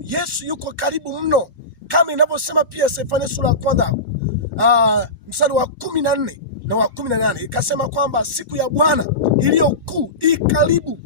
Yesu yuko karibu mno, kama inavyosema pia Sefania sura ya kwanza mstari wa 14 na wa 18, ikasema kwamba siku ya Bwana iliyo kuu i karibu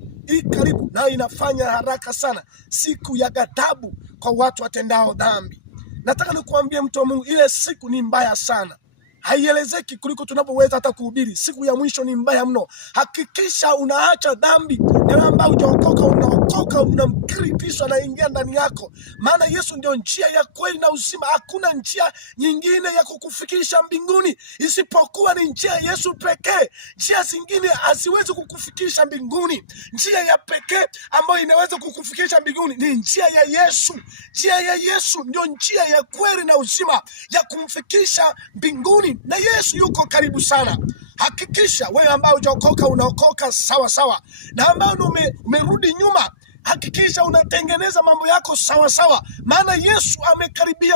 na inafanya haraka sana, siku ya ghadhabu kwa watu watendao dhambi. Nataka nikuambie mtu wa Mungu, ile siku ni mbaya sana, haielezeki kuliko tunapoweza hata kuhubiri. Siku ya mwisho ni mbaya mno. Hakikisha unaacha dhambi, na ambao hujaokoka unaokoka, unamkiri Kristo anaingia ndani yako, maana Yesu ndio njia ya kweli na uzima. Hakuna njia nyingine ya kukufikisha mbinguni isipokuwa ni njia ya Yesu pekee. Njia zingine haziwezi kukufikisha mbinguni. Njia ya pekee ambayo inaweza kukufikisha mbinguni ni njia ya Yesu. Njia ya Yesu ndio njia ya kweli na uzima ya kumfikisha mbinguni, na Yesu yuko karibu sana. Hakikisha wewe ambao hujaokoka unaokoka sawa sawa, na ambao umerudi nyuma, hakikisha unatengeneza mambo yako sawa sawa, maana Yesu amekaribia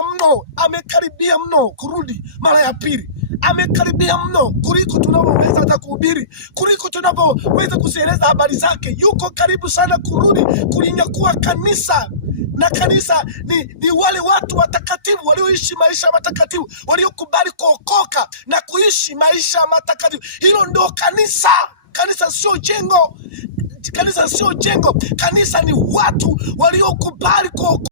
mno kurudi mara ya pili. Amekaribia mno kuliko tunavyoweza hata kuhubiri, kuliko tunavyoweza kuzieleza habari zake. Yuko karibu sana kurudi kulinyakua kanisa, na kanisa ni wale watu watakatifu walioishi maisha matakatifu, waliokubali kuokoka na kuishi maisha matakatifu. Hilo ndio kanisa. Kanisa sio jengo. Kanisa sio jengo. Kanisa ni watu waliokubali kuokoka.